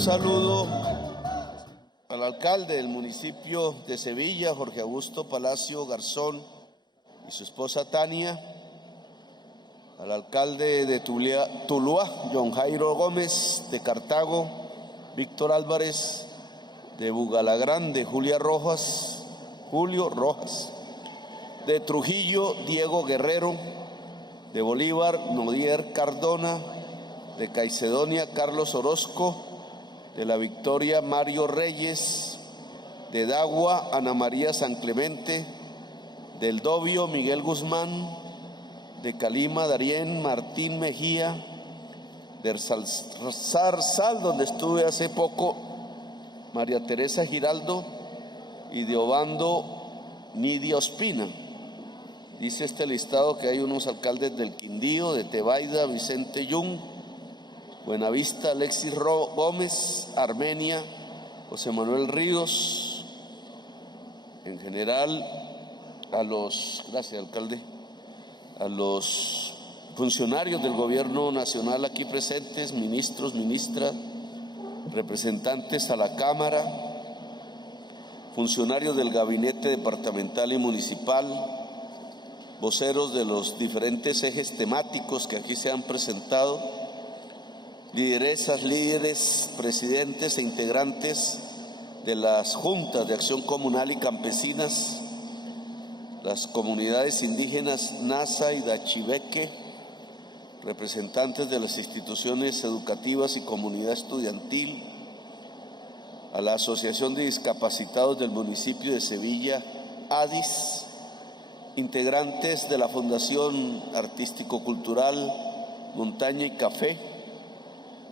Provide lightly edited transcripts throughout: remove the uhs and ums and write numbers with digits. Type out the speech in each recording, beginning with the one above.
saludo al alcalde del municipio de Sevilla, Jorge Augusto Palacio Garzón, y su esposa Tania, al alcalde de Tuluá, John Jairo Gómez, de Cartago, Víctor Álvarez, de Bugalagrande, Julio Rojas, de Trujillo, Diego Guerrero, de Bolívar, Nodier Cardona, de Caicedonia, Carlos Orozco, de La Victoria, Mario Reyes, de Dagua, Ana María San Clemente, del Dobio, Miguel Guzmán, de Calima, Darién Martín Mejía, del Zarzal, donde estuve hace poco, María Teresa Giraldo, y de Obando Nidia Ospina. Dice este listado que hay unos alcaldes del Quindío, de Tebaida, Vicente Yung, Buenavista, Alexis Gómez, Armenia, José Manuel Ríos. En general, gracias alcalde, a los funcionarios del gobierno nacional aquí presentes, ministros, ministras, representantes a la Cámara, funcionarios del gabinete departamental y municipal, voceros de los diferentes ejes temáticos que aquí se han presentado, lideresas, líderes, presidentes e integrantes de las juntas de acción comunal y campesinas, las comunidades indígenas Nasa y Dachibeque, representantes de las instituciones educativas y comunidad estudiantil, a la Asociación de Discapacitados del municipio de Sevilla, ADIS, integrantes de la Fundación Artístico-Cultural Montaña y Café,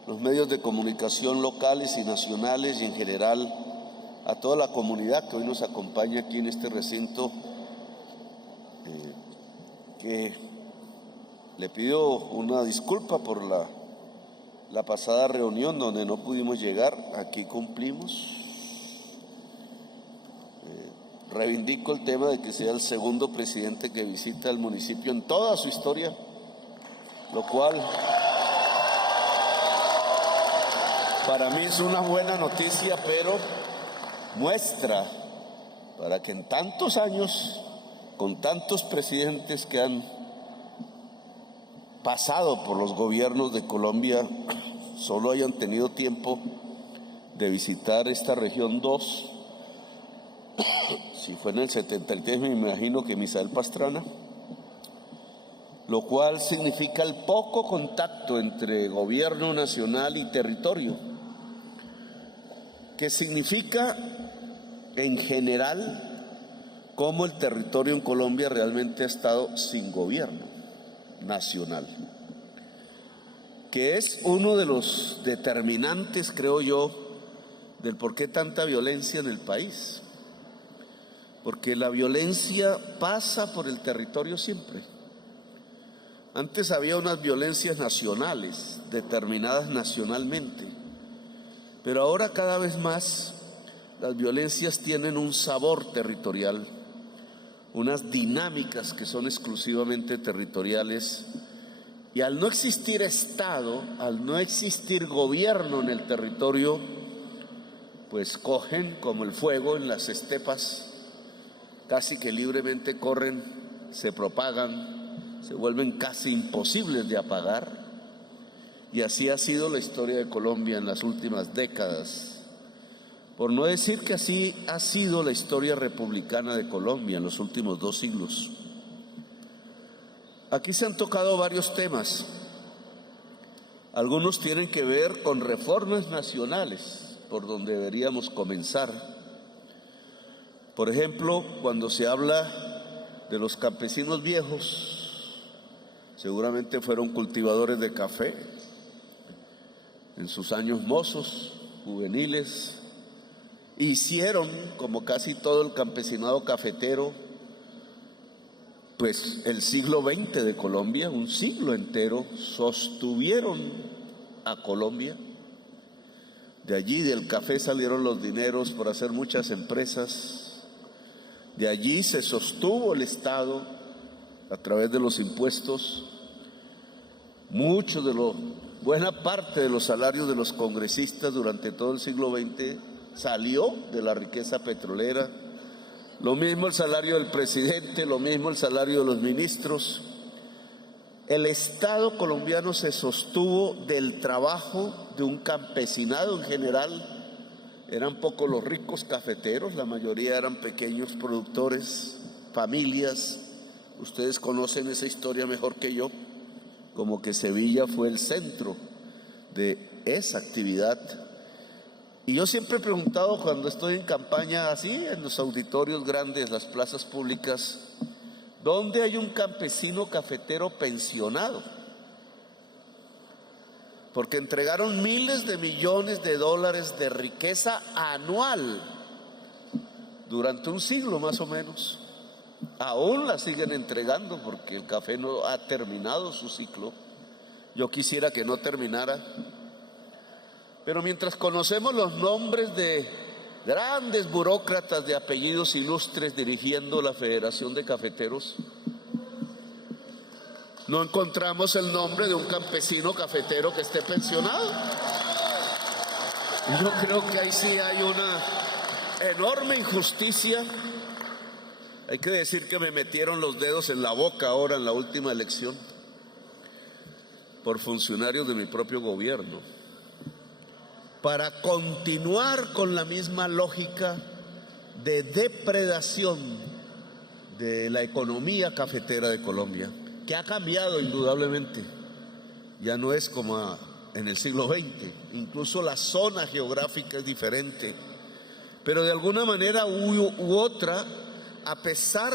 los medios de comunicación locales y nacionales y en general a toda la comunidad que hoy nos acompaña aquí en este recinto, que le pido una disculpa por la pasada reunión donde no pudimos llegar. Aquí cumplimos. Reivindico el tema de que sea el segundo presidente que visita el municipio en toda su historia, lo cual para mí es una buena noticia, pero muestra para que en tantos años, con tantos presidentes que han pasado por los gobiernos de Colombia, solo hayan tenido tiempo de visitar esta región 2. Si fue en el 73, me imagino que Misael Pastrana, lo cual significa el poco contacto entre gobierno nacional y territorio, que significa en general cómo el territorio en Colombia realmente ha estado sin gobierno nacional, que es uno de los determinantes, creo yo, del por qué tanta violencia en el país. Porque la violencia pasa por el territorio siempre. Antes había unas violencias nacionales, determinadas nacionalmente, pero ahora cada vez más las violencias tienen un sabor territorial, unas dinámicas que son exclusivamente territoriales, y al no existir Estado, al no existir gobierno en el territorio, pues cogen como el fuego en las estepas, casi que libremente corren, se propagan, se vuelven casi imposibles de apagar. Y así ha sido la historia de Colombia en las últimas décadas, por no decir que así ha sido la historia republicana de Colombia en los últimos 2 siglos. Aquí se han tocado varios temas. Algunos tienen que ver con reformas nacionales, por donde deberíamos comenzar. Por ejemplo, cuando se habla de los campesinos viejos, seguramente fueron cultivadores de café en sus años mozos, juveniles, hicieron, como casi todo el campesinado cafetero, pues el siglo XX de Colombia, un siglo entero, sostuvieron a Colombia. De allí, del café, salieron los dineros por hacer muchas empresas. De allí se sostuvo el Estado a través de los impuestos. Mucho de lo buena parte de los salarios de los congresistas durante todo el siglo XX salió de la riqueza petrolera. Lo mismo el salario del presidente, lo mismo el salario de los ministros. El Estado colombiano se sostuvo del trabajo de un campesinado en general. Eran pocos los ricos cafeteros, la mayoría eran pequeños productores, familias. Ustedes conocen esa historia mejor que yo, como que Sevilla fue el centro de esa actividad. Y yo siempre he preguntado cuando estoy en campaña así, en los auditorios grandes, las plazas públicas, ¿dónde hay un campesino cafetero pensionado? Porque entregaron miles de millones de dólares de riqueza anual durante un siglo más o menos. Aún la siguen entregando porque el café no ha terminado su ciclo. Yo quisiera que no terminara. Pero mientras conocemos los nombres de grandes burócratas de apellidos ilustres dirigiendo la Federación de Cafeteros, no encontramos el nombre de un campesino cafetero que esté pensionado. Yo creo que ahí sí hay una enorme injusticia. Hay que decir que me metieron los dedos en la boca ahora en la última elección por funcionarios de mi propio gobierno, para continuar con la misma lógica de depredación de la economía cafetera de Colombia, que ha cambiado indudablemente. Ya no es como en el siglo XX, incluso la zona geográfica es diferente, pero de alguna manera u otra, a pesar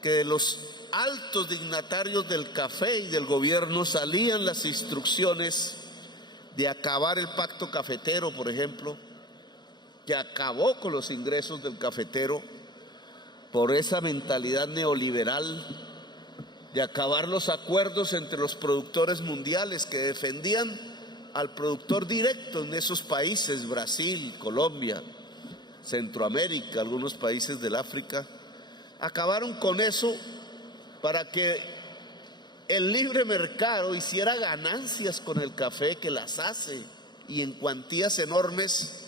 que de los altos dignatarios del café y del gobierno salían las instrucciones de acabar el pacto cafetero, por ejemplo, que acabó con los ingresos del cafetero por esa mentalidad neoliberal de acabar los acuerdos entre los productores mundiales que defendían al productor directo en esos países, Brasil, Colombia, Centroamérica, algunos países del África. Acabaron con eso para que el libre mercado hiciera ganancias con el café, que las hace y en cuantías enormes,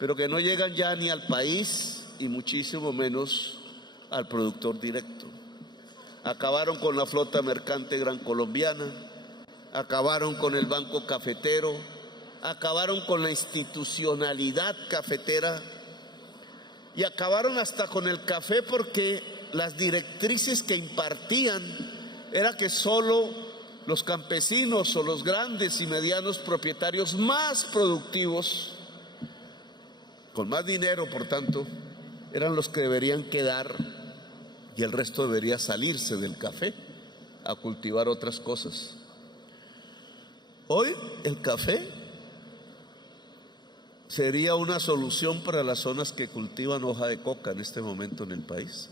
pero que no llegan ya ni al país y muchísimo menos al productor directo. Acabaron con la flota mercante gran colombiana, acabaron con el banco cafetero, acabaron con la institucionalidad cafetera y acabaron hasta con el café, porque las directrices que impartían era que solo los campesinos o los grandes y medianos propietarios más productivos, con más dinero por tanto, eran los que deberían quedar y el resto debería salirse del café a cultivar otras cosas. Hoy el café sería una solución para las zonas que cultivan hoja de coca en este momento en el país.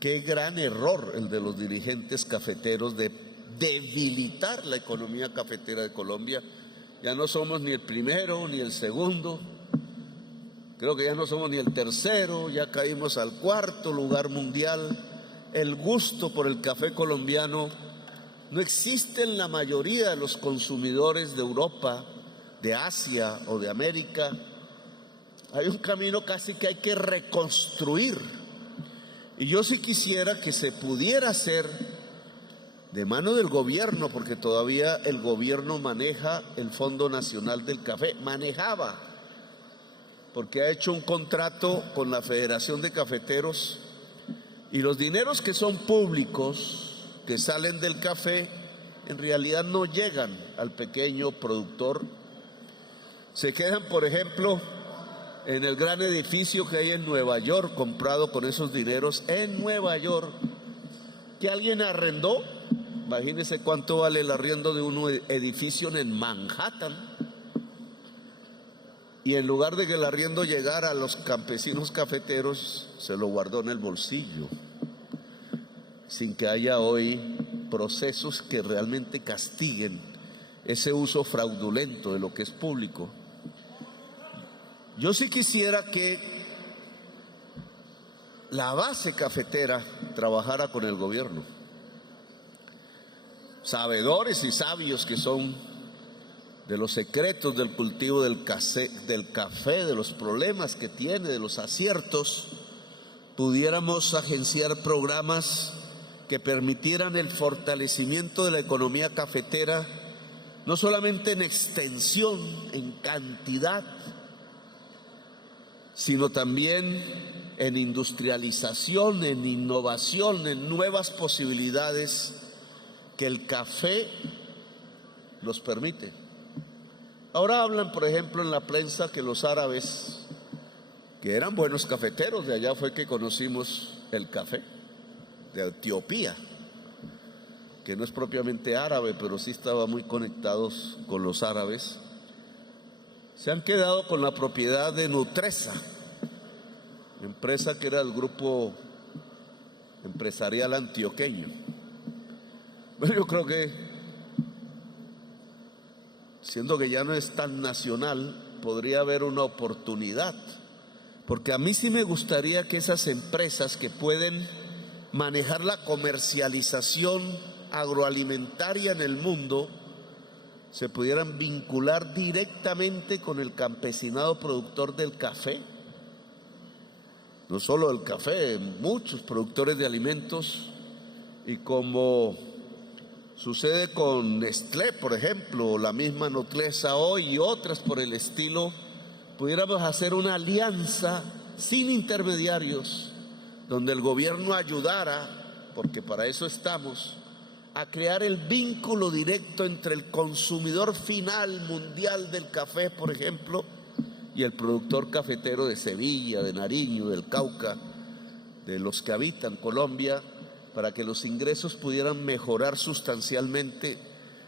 Qué gran error el de los dirigentes cafeteros de debilitar la economía cafetera de Colombia. Ya no somos ni el primero ni el segundo, creo que ya no somos ni el tercero, ya caímos al cuarto lugar mundial. El gusto por el café colombiano no existe en la mayoría de los consumidores de Europa, de Asia o de América. Hay un camino casi que hay que reconstruir. Y yo sí quisiera que se pudiera hacer de mano del gobierno, porque todavía el gobierno maneja el Fondo Nacional del Café, manejaba, porque ha hecho un contrato con la Federación de Cafeteros, y los dineros que son públicos, que salen del café, en realidad no llegan al pequeño productor. Se quedan, por ejemplo, en el gran edificio que hay en Nueva York, comprado con esos dineros en Nueva York, que alguien arrendó. Imagínense cuánto vale el arriendo de un edificio en Manhattan. Y en lugar de que el arriendo llegara a los campesinos cafeteros, se lo guardó en el bolsillo, sin que haya hoy procesos que realmente castiguen ese uso fraudulento de lo que es público. Yo sí quisiera que la base cafetera trabajara con el gobierno, sabedores y sabios que son, de los secretos del cultivo del café, de los problemas que tiene, de los aciertos, pudiéramos agenciar programas que permitieran el fortalecimiento de la economía cafetera, no solamente en extensión, en cantidad, sino también en industrialización, en innovación, en nuevas posibilidades que el café nos permite. Ahora hablan, por ejemplo, en la prensa que los árabes, que eran buenos cafeteros, de allá fue que conocimos el café, de Etiopía, que no es propiamente árabe, pero sí estaba muy conectados con los árabes, se han quedado con la propiedad de Nutresa, empresa que era el grupo empresarial antioqueño. Bueno, yo creo que, siendo que ya no es tan nacional, podría haber una oportunidad, porque a mí sí me gustaría que esas empresas que pueden manejar la comercialización agroalimentaria en el mundo se pudieran vincular directamente con el campesinado productor del café. No solo del café, muchos productores de alimentos, y como sucede con Nestlé, por ejemplo, la misma Nutresa hoy y otras por el estilo, pudiéramos hacer una alianza sin intermediarios, donde el gobierno ayudara, porque para eso estamos, a crear el vínculo directo entre el consumidor final mundial del café, por ejemplo, y el productor cafetero de Sevilla, de Nariño, del Cauca, de los que habitan Colombia, para que los ingresos pudieran mejorar sustancialmente,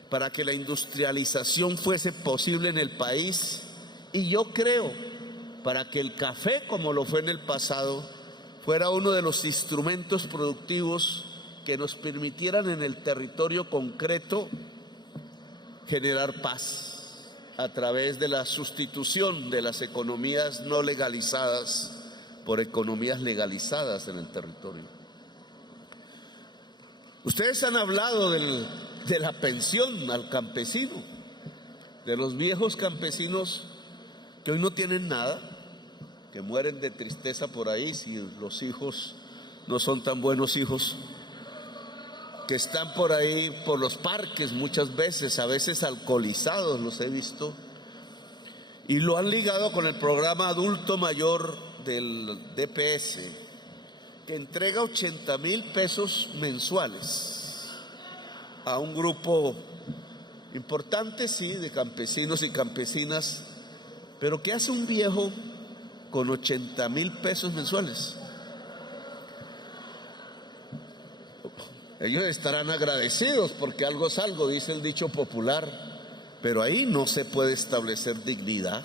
para que la industrialización fuese posible en el país, y yo creo, para que el café, como lo fue en el pasado, fuera uno de los instrumentos productivos que nos permitieran en el territorio concreto generar paz a través de la sustitución de las economías no legalizadas por economías legalizadas en el territorio. Ustedes han hablado de la pensión al campesino, de los viejos campesinos que hoy no tienen nada, que mueren de tristeza por ahí si los hijos no son tan buenos hijos, que están por ahí por los parques muchas veces, a veces alcoholizados, los he visto, y lo han ligado con el programa adulto mayor del DPS, que entrega 80,000 pesos mensuales a un grupo importante, sí, de campesinos y campesinas, pero ¿qué hace un viejo con 80,000 pesos mensuales? Ellos estarán agradecidos porque algo es algo, dice el dicho popular, pero ahí no se puede establecer dignidad,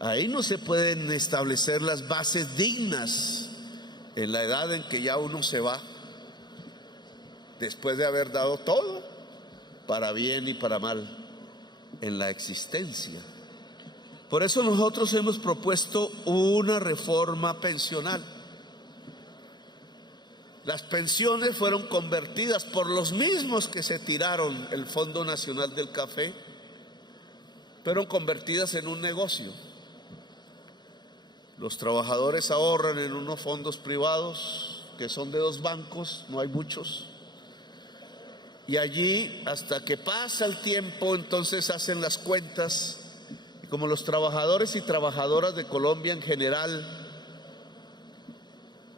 ahí no se pueden establecer las bases dignas en la edad en que ya uno se va, después de haber dado todo, para bien y para mal, en la existencia. Por eso nosotros hemos propuesto una reforma pensional. Las pensiones fueron convertidas por los mismos que se tiraron el Fondo Nacional del Café, fueron convertidas en un negocio. Los trabajadores ahorran en unos fondos privados que son de 2 bancos, no hay muchos, y allí hasta que pasa el tiempo entonces hacen las cuentas, y como los trabajadores y trabajadoras de Colombia en general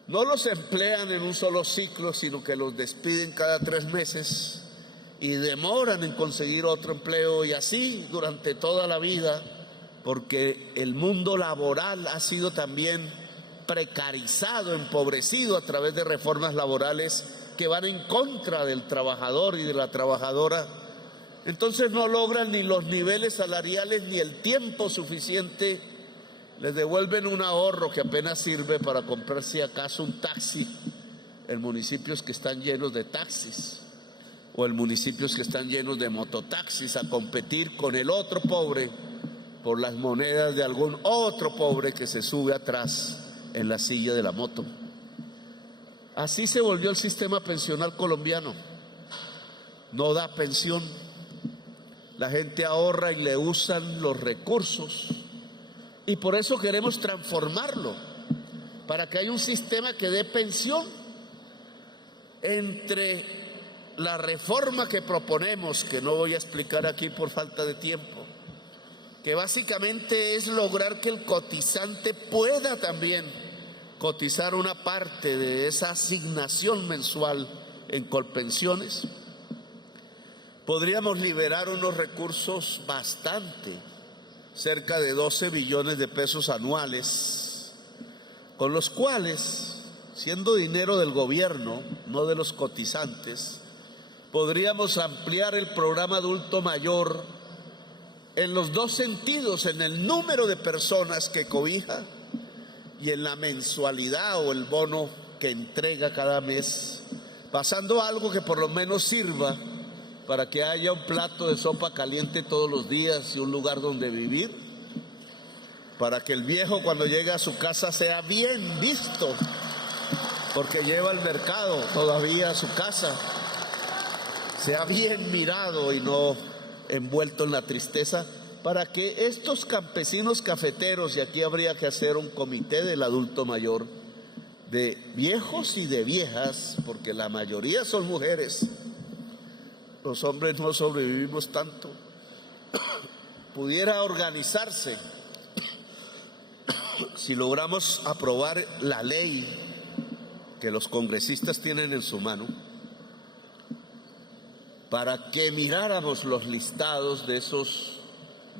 no los emplean en un solo ciclo, sino que los despiden cada 3 meses y demoran en conseguir otro empleo, y así durante toda la vida, porque el mundo laboral ha sido también precarizado, empobrecido a través de reformas laborales que van en contra del trabajador y de la trabajadora. Entonces no logran ni los niveles salariales ni el tiempo suficiente. Les devuelven un ahorro que apenas sirve para comprar si acaso un taxi en municipios que están llenos de taxis, o en municipios que están llenos de mototaxis, a competir con el otro pobre por las monedas de algún otro pobre que se sube atrás en la silla de la moto. Así se volvió el sistema pensional colombiano. No da pensión. la gente ahorra y le usan los recursos, y por eso queremos transformarlo, para que haya un sistema que dé pensión. Entre la reforma que proponemos, que no voy a explicar aquí por falta de tiempo, que básicamente es lograr que el cotizante pueda también cotizar una parte de esa asignación mensual en Colpensiones, podríamos liberar unos recursos bastante, cerca de 12 billones de pesos anuales, con los cuales, siendo dinero del gobierno, no de los cotizantes, podríamos ampliar el programa adulto mayor en los dos sentidos, en el número de personas que cobija y en la mensualidad o el bono que entrega cada mes, pasando algo que por lo menos sirva para que haya un plato de sopa caliente todos los días y un lugar donde vivir, para que el viejo cuando llegue a su casa sea bien visto, porque lleva al mercado todavía a su casa, sea bien mirado y no envuelto en la tristeza, para que estos campesinos cafeteros, y aquí habría que hacer un comité del adulto mayor, de viejos y de viejas, porque la mayoría son mujeres, los hombres no sobrevivimos tanto, pudiera organizarse. Si logramos aprobar la ley que los congresistas tienen en su mano, para que miráramos los listados de esos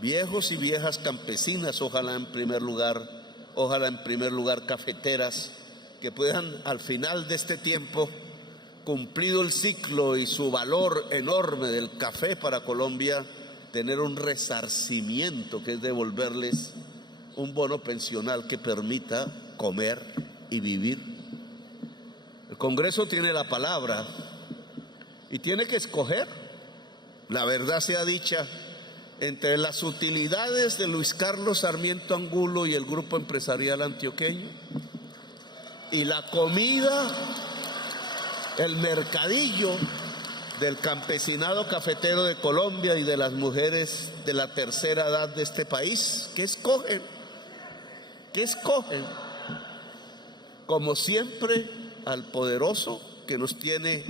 viejos y viejas campesinas, ojalá en primer lugar cafeteras, que puedan al final de este tiempo, cumplido el ciclo y su valor enorme del café para Colombia, tener un resarcimiento, que es devolverles un bono pensional que permita comer y vivir. El Congreso tiene la palabra y tiene que escoger, la verdad sea dicha, entre las utilidades de Luis Carlos Sarmiento Angulo y el grupo empresarial antioqueño, y la comida, el mercadillo del campesinado cafetero de Colombia y de las mujeres de la tercera edad de este país. ¿Qué escogen? ¿Qué escogen? Como siempre, al poderoso que nos tiene,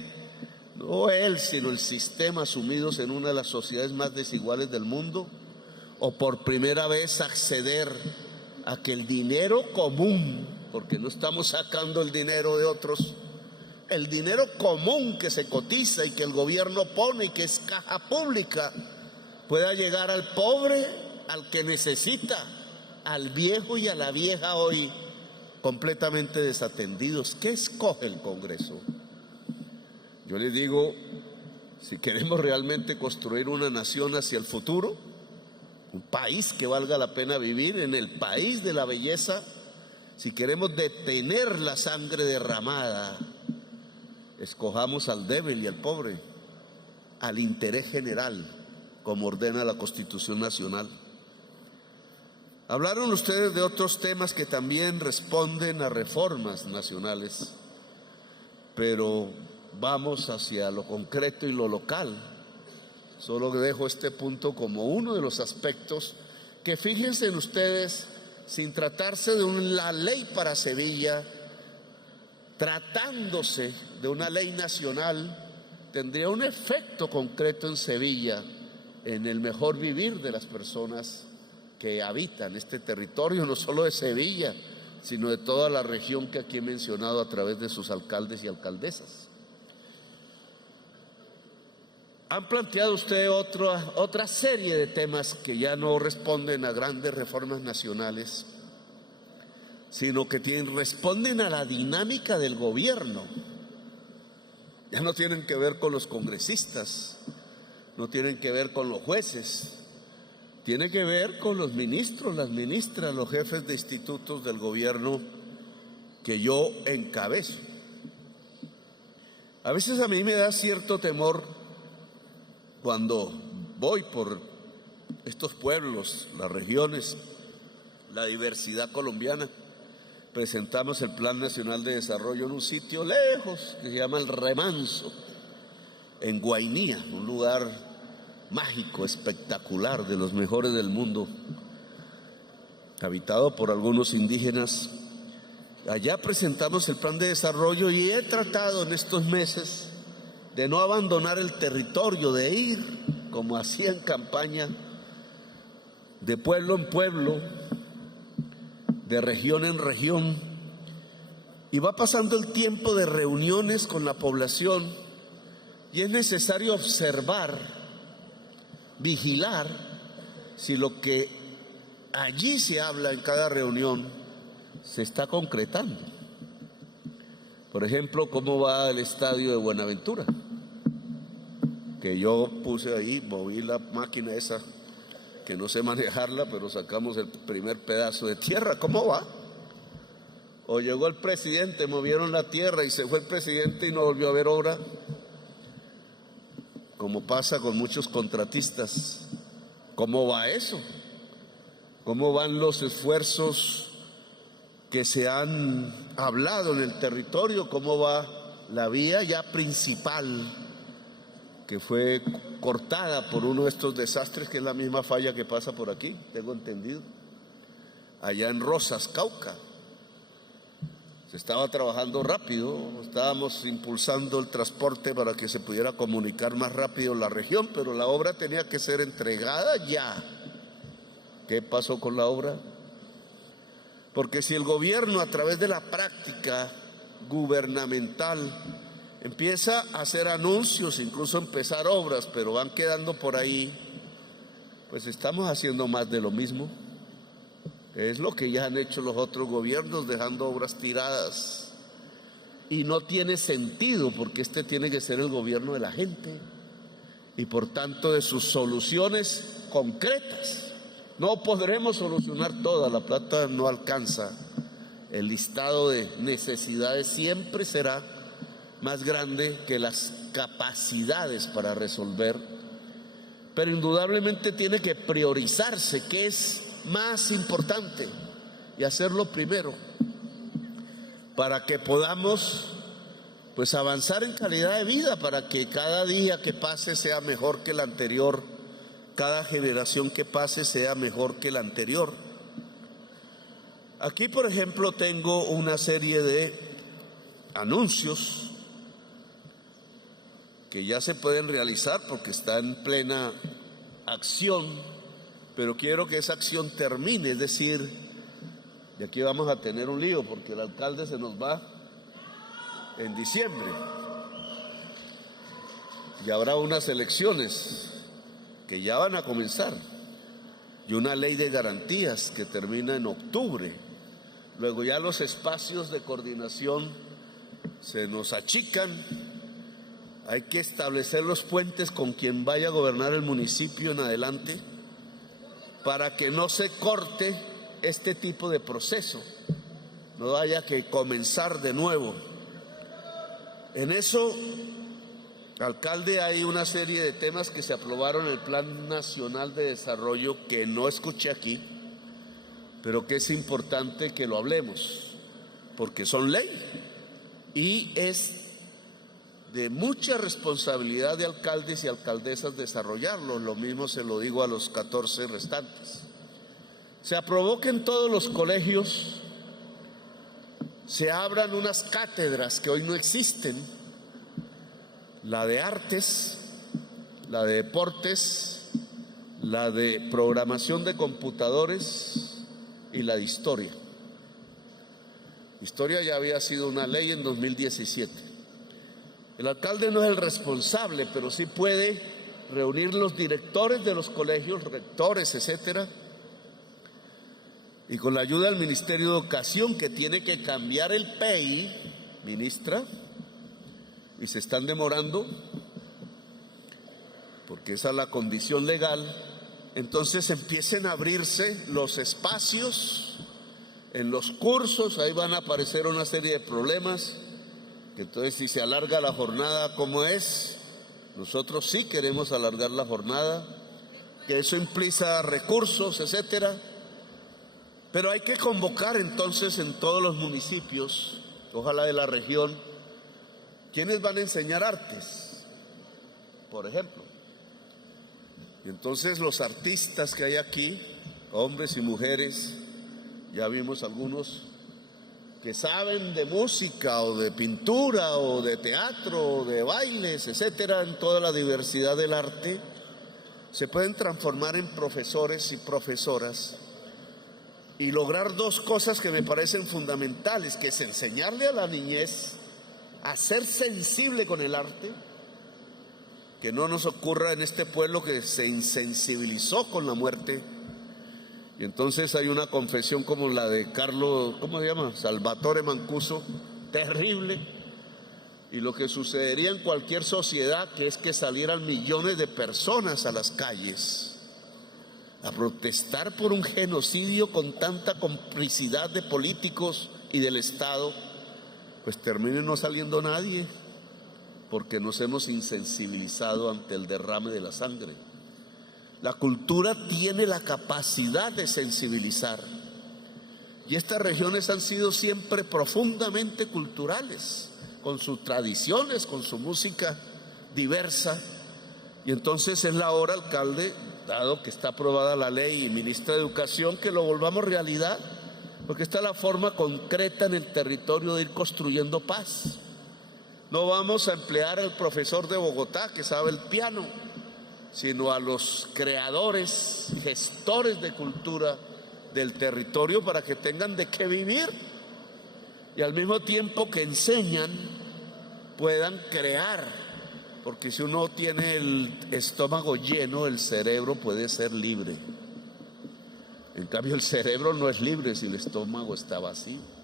no él, sino el sistema, sumidos en una de las sociedades más desiguales del mundo, o por primera vez acceder a que el dinero común, porque no estamos sacando el dinero de otros, el dinero común que se cotiza y que el gobierno pone y que es caja pública, pueda llegar al pobre, al que necesita, al viejo y a la vieja hoy completamente desatendidos. ¿Qué escoge el Congreso? Yo les digo, si queremos realmente construir una nación hacia el futuro, un país que valga la pena vivir, en el país de la belleza, si queremos detener la sangre derramada, escojamos al débil y al pobre, al interés general, como ordena la Constitución Nacional. Hablaron ustedes de otros temas que también responden a reformas nacionales, pero vamos hacia lo concreto y lo local. Solo dejo este punto como uno de los aspectos que, fíjense en ustedes, sin tratarse de una ley para Sevilla, tratándose de una ley nacional, tendría un efecto concreto en Sevilla, en el mejor vivir de las personas que habitan este territorio, no solo de Sevilla, sino de toda la región que aquí he mencionado a través de sus alcaldes y alcaldesas. Han planteado ustedes otra serie de temas que ya no responden a grandes reformas nacionales, sino que responden a la dinámica del gobierno. Ya no tienen que ver con los congresistas, no tienen que ver con los jueces, tiene que ver con los ministros, las ministras, los jefes de institutos del gobierno que yo encabezo. A veces a mí me da cierto temor cuando voy por estos pueblos, las regiones, la diversidad colombiana. Presentamos el Plan Nacional de Desarrollo en un sitio lejos que se llama El Remanso, en Guainía, un lugar mágico, espectacular, de los mejores del mundo, habitado por algunos indígenas. Allá presentamos el plan de desarrollo y he tratado en estos meses de no abandonar el territorio, de ir, como hacía en campaña, de pueblo en pueblo, de región en región, y va pasando el tiempo de reuniones con la población y es necesario observar, vigilar si lo que allí se habla en cada reunión se está concretando. Por ejemplo, ¿cómo va el estadio de Buenaventura? Que yo puse ahí, moví la máquina esa, que no sé manejarla, pero sacamos el primer pedazo de tierra. ¿Cómo va? O llegó el presidente, movieron la tierra y se fue el presidente y no volvió a haber obra, como pasa con muchos contratistas. ¿Cómo va eso? ¿Cómo van los esfuerzos que se han hablado en el territorio? ¿Cómo va la vía ya principal que fue cortada por uno de estos desastres, que es la misma falla que pasa por aquí, tengo entendido, allá en Rosas, Cauca? Se estaba trabajando rápido, estábamos impulsando el transporte para que se pudiera comunicar más rápido la región, pero la obra tenía que ser entregada ya. ¿Qué pasó con la obra? Porque si el gobierno, a través de la práctica gubernamental, empieza a hacer anuncios, incluso empezar obras, pero van quedando por ahí, pues estamos haciendo más de lo mismo. Es lo que ya han hecho los otros gobiernos, dejando obras tiradas. Y no tiene sentido, porque este tiene que ser el gobierno de la gente y por tanto de sus soluciones concretas. No podremos solucionar toda, la plata no alcanza. El listado de necesidades siempre será más grande que las capacidades para resolver, pero indudablemente tiene que priorizarse qué es más importante y hacerlo primero para que podamos pues avanzar en calidad de vida, para que cada día que pase sea mejor que el anterior, cada generación que pase sea mejor que la anterior. Aquí, por ejemplo, tengo una serie de anuncios que ya se pueden realizar porque está en plena acción, pero quiero que esa acción termine, es decir, de aquí vamos a tener un lío porque el alcalde se nos va en diciembre y habrá unas elecciones que ya van a comenzar y una ley de garantías que termina en octubre. Luego ya los espacios de coordinación se nos achican. Hay que establecer los puentes con quien vaya a gobernar el municipio en adelante para que no se corte este tipo de proceso, no haya que comenzar de nuevo. En eso, alcalde, hay una serie de temas que se aprobaron en el Plan Nacional de Desarrollo que no escuché aquí, pero que es importante que lo hablemos, porque son ley y es de mucha responsabilidad de alcaldes y alcaldesas desarrollarlo. Lo mismo se lo digo a los 14 restantes. Se aprobó que en todos los colegios se abran unas cátedras que hoy no existen, la de artes, la de deportes, la de programación de computadores y la de historia. Historia ya había sido una ley en 2017. El alcalde no es el responsable, pero sí puede reunir los directores de los colegios, rectores, etcétera, y con la ayuda del Ministerio de Educación, que tiene que cambiar el PEI, ministra, y se están demorando, porque esa es la condición legal. Entonces empiecen a abrirse los espacios en los cursos, ahí van a aparecer una serie de problemas. Entonces, si se alarga la jornada, ¿cómo es? Nosotros sí queremos alargar la jornada, que eso implica recursos, etcétera. Pero hay que convocar entonces en todos los municipios, ojalá de la región, ¿quiénes van a enseñar artes? Por ejemplo. Y entonces los artistas que hay aquí, hombres y mujeres, ya vimos algunos que saben de música o de pintura o de teatro o de bailes, etcétera, en toda la diversidad del arte, se pueden transformar en profesores y profesoras y lograr dos cosas que me parecen fundamentales, que es enseñarle a la niñez a ser sensible con el arte, que no nos ocurra en este pueblo que se insensibilizó con la muerte. Y entonces hay una confesión como la de Carlos, ¿cómo se llama? Salvatore Mancuso, terrible. Y lo que sucedería en cualquier sociedad, que es que salieran millones de personas a las calles a protestar por un genocidio con tanta complicidad de políticos y del Estado, pues termine no saliendo nadie, porque nos hemos insensibilizado ante el derrame de la sangre. La cultura tiene la capacidad de sensibilizar, y estas regiones han sido siempre profundamente culturales, con sus tradiciones, con su música diversa. Y entonces es la hora, alcalde, dado que está aprobada la ley y ministra de Educación, que lo volvamos realidad, porque esta es la forma concreta en el territorio de ir construyendo paz. No vamos a emplear al profesor de Bogotá que sabe el piano, sino a los creadores, gestores de cultura del territorio para que tengan de qué vivir y al mismo tiempo que enseñan puedan crear, porque si uno tiene el estómago lleno, el cerebro puede ser libre. En cambio el cerebro no es libre si el estómago está vacío.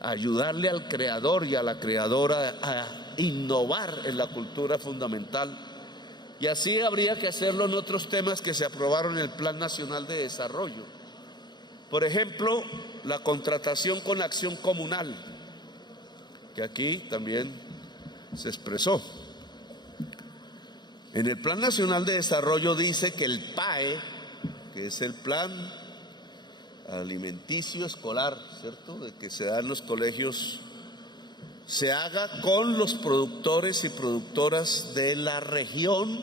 Ayudarle al creador y a la creadora a innovar en la cultura fundamental. Y así habría que hacerlo en otros temas que se aprobaron en el Plan Nacional de Desarrollo. Por ejemplo, la contratación con acción comunal, que aquí también se expresó. En el Plan Nacional de Desarrollo dice que el PAE, que es el Plan Alimenticio Escolar, ¿cierto?, de que se da en los colegios, se haga con los productores y productoras de la región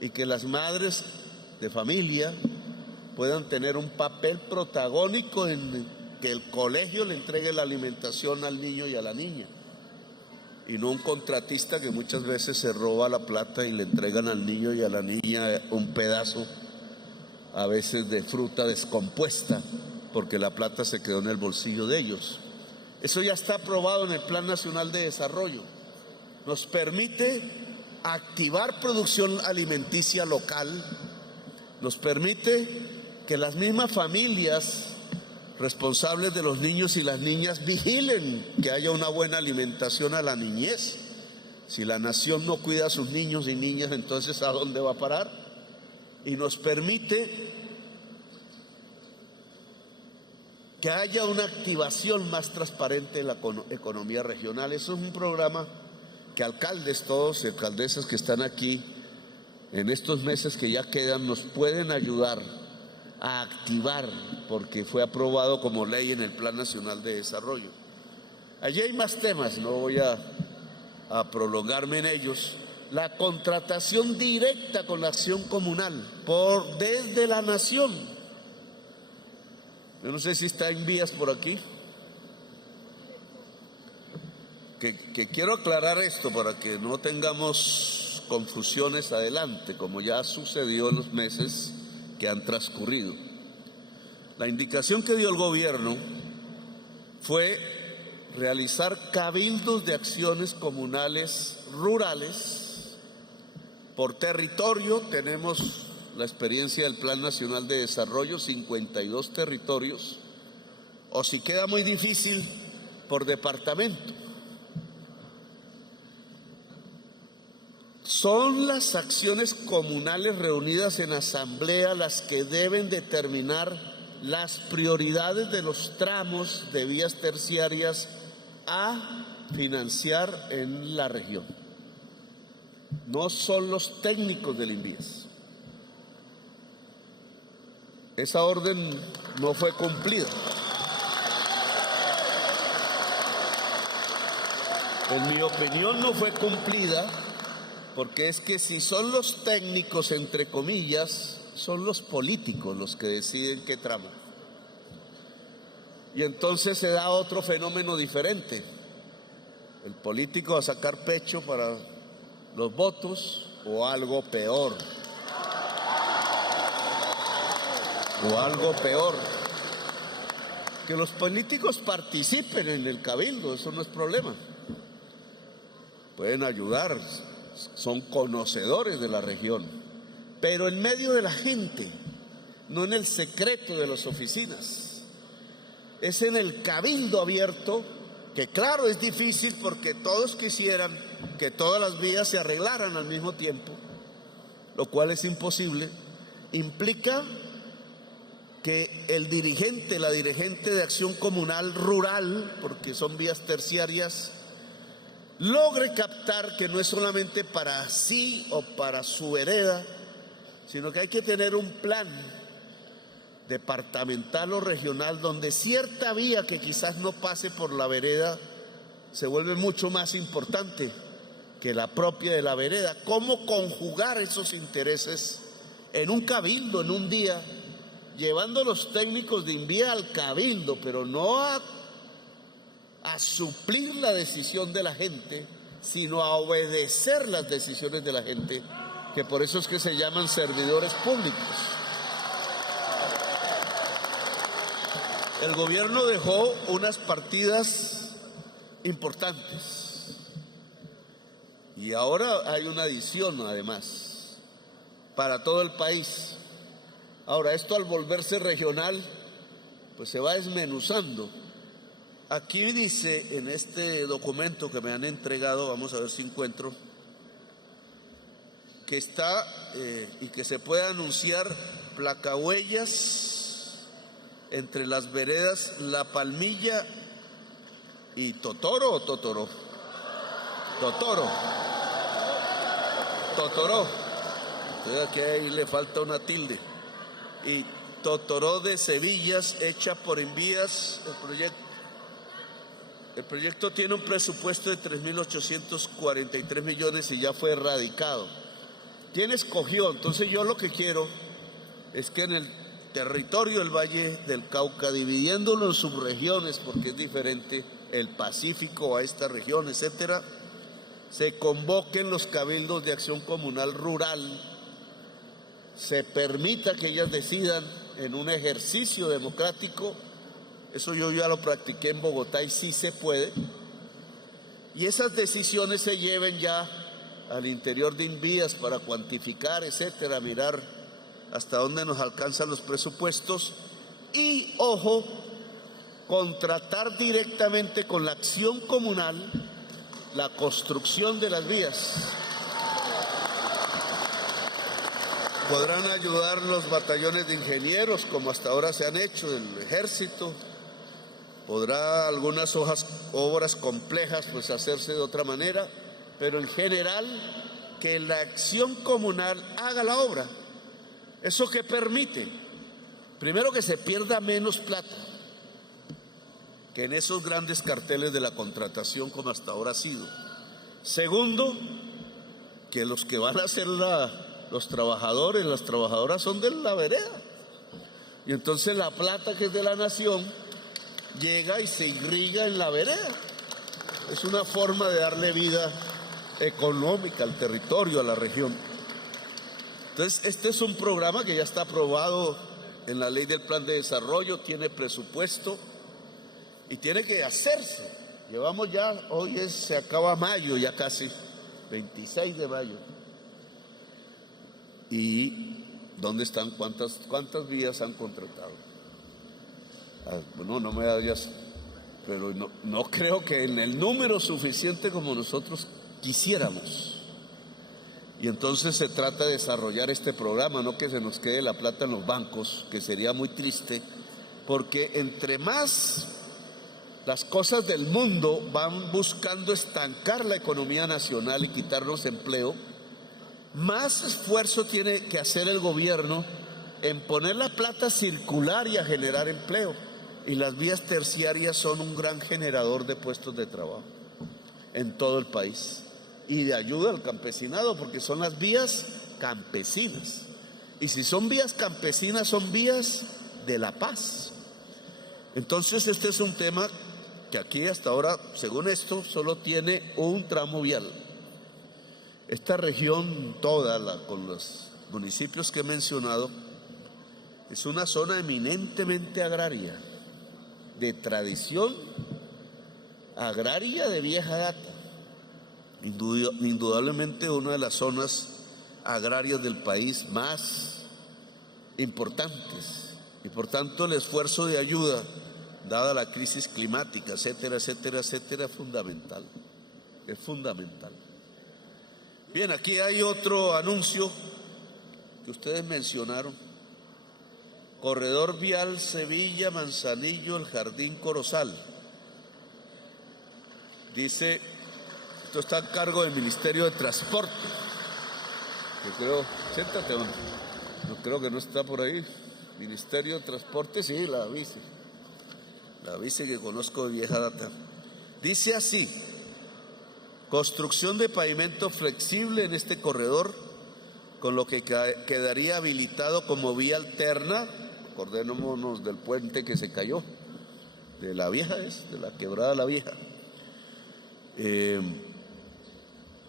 y que las madres de familia puedan tener un papel protagónico en que el colegio le entregue la alimentación al niño y a la niña, y no un contratista que muchas veces se roba la plata y le entregan al niño y a la niña un pedazo, a veces de fruta descompuesta, porque la plata se quedó en el bolsillo de ellos. Eso ya está aprobado en el Plan Nacional de Desarrollo. Nos permite activar producción alimenticia local, nos permite que las mismas familias responsables de los niños y las niñas vigilen que haya una buena alimentación a la niñez. Si la nación no cuida a sus niños y niñas, entonces ¿a dónde va a parar? Y nos permite que haya una activación más transparente de la economía regional. Eso es un programa que alcaldes todos y alcaldesas que están aquí en estos meses que ya quedan nos pueden ayudar a activar, porque fue aprobado como ley en el Plan Nacional de Desarrollo. Allí hay más temas, no voy a prolongarme en ellos. La contratación directa con la acción comunal desde la nación. Yo no sé si está en vías por aquí. Que quiero aclarar esto para que no tengamos confusiones adelante, como ya sucedió en los meses que han transcurrido. La indicación que dio el gobierno fue realizar cabildos de acciones comunales rurales por territorio. Tenemos la experiencia del Plan Nacional de Desarrollo, 52 territorios, o si queda muy difícil, por departamento. Son las acciones comunales reunidas en asamblea las que deben determinar las prioridades de los tramos de vías terciarias a financiar en la región. No son los técnicos del INVIES. Esa orden no fue cumplida. En mi opinión no fue cumplida porque es que si son los técnicos, entre comillas, son los políticos los que deciden qué trama. Y entonces se da otro fenómeno diferente. El político va a sacar pecho para los votos o algo peor. O algo peor. Que los políticos participen en el cabildo, eso no es problema. Pueden ayudar, son conocedores de la región, pero en medio de la gente, no en el secreto de las oficinas. Es en el cabildo abierto, que claro es difícil porque todos quisieran que todas las vías se arreglaran al mismo tiempo, lo cual es imposible. Implica que el dirigente, la dirigente de acción comunal rural, porque son vías terciarias, logre captar que no es solamente para sí o para su vereda, sino que hay que tener un plan departamental o regional donde cierta vía que quizás no pase por la vereda se vuelve mucho más importante que la propia de la vereda. ¿Cómo conjugar esos intereses en un cabildo, en un día, llevando los técnicos de INVÍA al cabildo, pero no a suplir la decisión de la gente, sino a obedecer las decisiones de la gente, que por eso es que se llaman servidores públicos? El gobierno dejó unas partidas importantes y ahora hay una adición además para todo el país. Ahora, esto al volverse regional, pues se va desmenuzando. Aquí dice en este documento que me han entregado, vamos a ver si encuentro, que está y que se puede anunciar placahuellas entre las veredas La Palmilla y Totoro o Totoró. Totoró. Entonces aquí ahí le falta una tilde. Y Totoró de Sevillas, hecha por Envías. El proyecto tiene un presupuesto de 3.843 millones y ya fue erradicado. ¿Quién escogió? Entonces yo lo que quiero es que en el territorio del Valle del Cauca, dividiéndolo en subregiones, porque es diferente el Pacífico a esta región, etcétera, se convoquen los cabildos de acción comunal rural, se permita que ellas decidan en un ejercicio democrático. Eso yo ya lo practiqué en Bogotá y sí se puede, y esas decisiones se lleven ya al interior de INVÍAS para cuantificar, etcétera, mirar hasta dónde nos alcanzan los presupuestos y, ojo, contratar directamente con la acción comunal la construcción de las vías. Podrán ayudar los batallones de ingenieros, como hasta ahora se han hecho, del ejército. Podrá algunas obras complejas pues hacerse de otra manera, pero en general que la acción comunal haga la obra. ¿Eso qué permite? Primero, que se pierda menos plata que en esos grandes carteles de la contratación como hasta ahora ha sido. Segundo, que los que van a ser los trabajadores, las trabajadoras son de la vereda. Y entonces la plata que es de la nación llega y se irriga en la vereda. Es una forma de darle vida económica al territorio, a la región. Entonces, este es un programa que ya está aprobado en la ley del plan de desarrollo, tiene presupuesto y tiene que hacerse. Llevamos ya, se acaba mayo, ya casi, 26 de mayo. ¿Y dónde están? ¿Cuántas vías han contratado? Bueno, no me vayas, pero no creo que en el número suficiente como nosotros quisiéramos. Y entonces se trata de desarrollar este programa, no que se nos quede la plata en los bancos, que sería muy triste, porque entre más las cosas del mundo van buscando estancar la economía nacional y quitarnos empleo, más esfuerzo tiene que hacer el gobierno en poner la plata a circular y a generar empleo. Y las vías terciarias son un gran generador de puestos de trabajo en todo el país. y de ayuda al campesinado, porque son las vías campesinas. Y si son vías campesinas, son vías de la paz. Entonces este es un tema que aquí hasta ahora, según esto, solo tiene un tramo vial. Esta región toda, con los municipios que he mencionado, es una zona eminentemente agraria, de tradición agraria de vieja data. Indudablemente una de las zonas agrarias del país más importantes, y por tanto el esfuerzo de ayuda, dada la crisis climática, etcétera, etcétera, etcétera, es fundamental. Es fundamental. Bien, aquí hay otro anuncio que ustedes mencionaron. Corredor vial Sevilla, Manzanillo, el Jardín Corozal. Dice, esto está a cargo del Ministerio de Transporte. Yo creo, siéntate, hombre. Yo creo que no está por ahí. Ministerio de Transporte, sí, la vice que conozco de vieja data. Dice así: construcción de pavimento flexible en este corredor, con lo que quedaría habilitado como vía alterna. Acordémonos del puente que se cayó, de la vieja, de la quebrada La Vieja,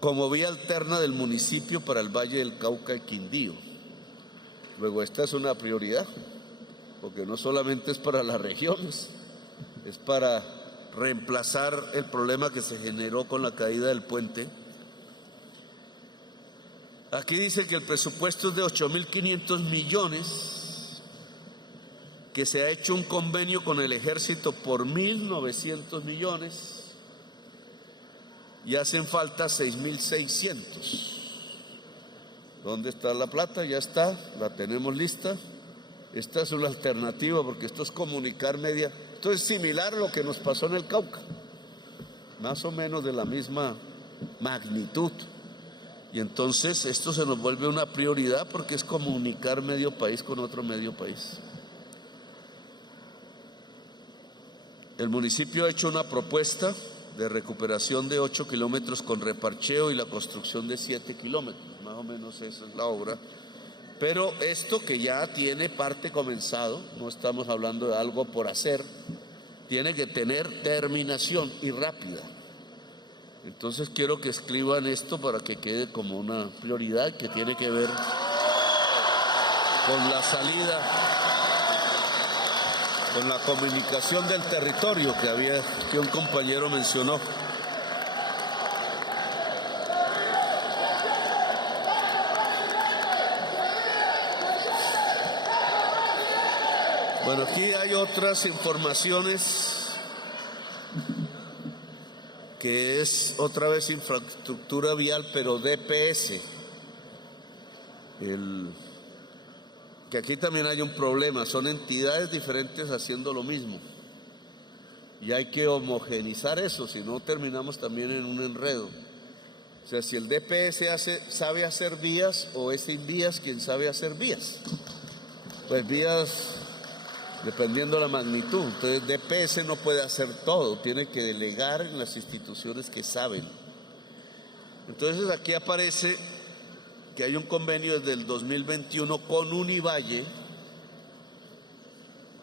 como vía alterna del municipio para el Valle del Cauca y Quindío. Luego, esta es una prioridad, porque no solamente es para las regiones, es para reemplazar el problema que se generó con la caída del puente. Aquí dice que el presupuesto es de 8.500 millones, que se ha hecho un convenio con el Ejército por 1.900 millones y hacen falta 6.600. ¿Dónde está la plata? Ya está, la tenemos lista. Esta es una alternativa, porque esto es comunicar media. Esto es similar a lo que nos pasó en el Cauca, más o menos de la misma magnitud. Y entonces esto se nos vuelve una prioridad, porque es comunicar medio país con otro medio país. El municipio ha hecho una propuesta de recuperación de 8 kilómetros con reparcheo y la construcción de 7 kilómetros. Más o menos esa es la obra. Pero esto, que ya tiene parte comenzado, no estamos hablando de algo por hacer, tiene que tener terminación y rápida. Entonces quiero que escriban esto para que quede como una prioridad que tiene que ver con la salida, con la comunicación del territorio que un compañero mencionó. Bueno, aquí hay otras informaciones, que es otra vez infraestructura vial, pero DPS. Que aquí también hay un problema, son entidades diferentes haciendo lo mismo. Y hay que homogenizar eso, si no terminamos también en un enredo. O sea, si el DPS sabe hacer vías, o es sin vías quien sabe hacer vías. Pues vías, dependiendo de la magnitud. Entonces DPS no puede hacer todo, tiene que delegar en las instituciones que saben. Entonces aquí aparece que hay un convenio desde el 2021 con Univalle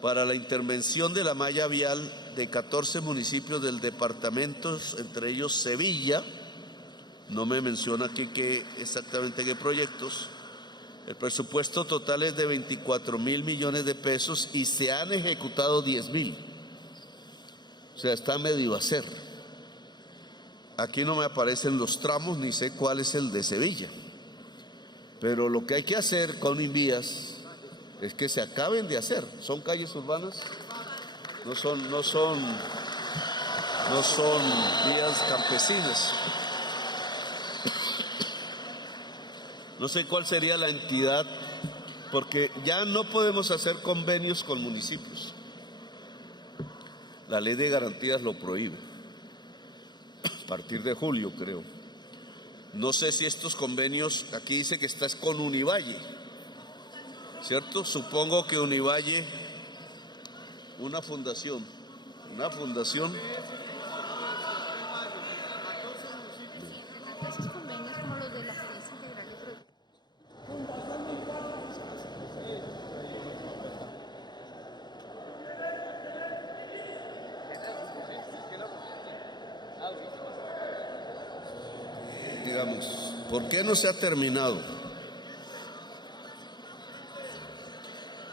para la intervención de la malla vial de 14 municipios del departamento, entre ellos Sevilla. No me menciona aquí exactamente qué proyectos. El presupuesto total es de 24.000 millones de pesos y se han ejecutado 10.000. O sea, está medio a hacer. Aquí no me aparecen los tramos, ni sé cuál es el de Sevilla. Pero lo que hay que hacer con Invías es que se acaben de hacer. ¿Son calles urbanas? No son vías campesinas. No sé cuál sería la entidad, porque ya no podemos hacer convenios con municipios. La ley de garantías lo prohíbe. A partir de julio, creo. No sé si estos convenios, aquí dice que estás con Univalle, ¿cierto? Supongo que Univalle, una fundación. esos convenios como los de la Gerencia Integral de Productos. Digamos, ¿por qué no se ha terminado?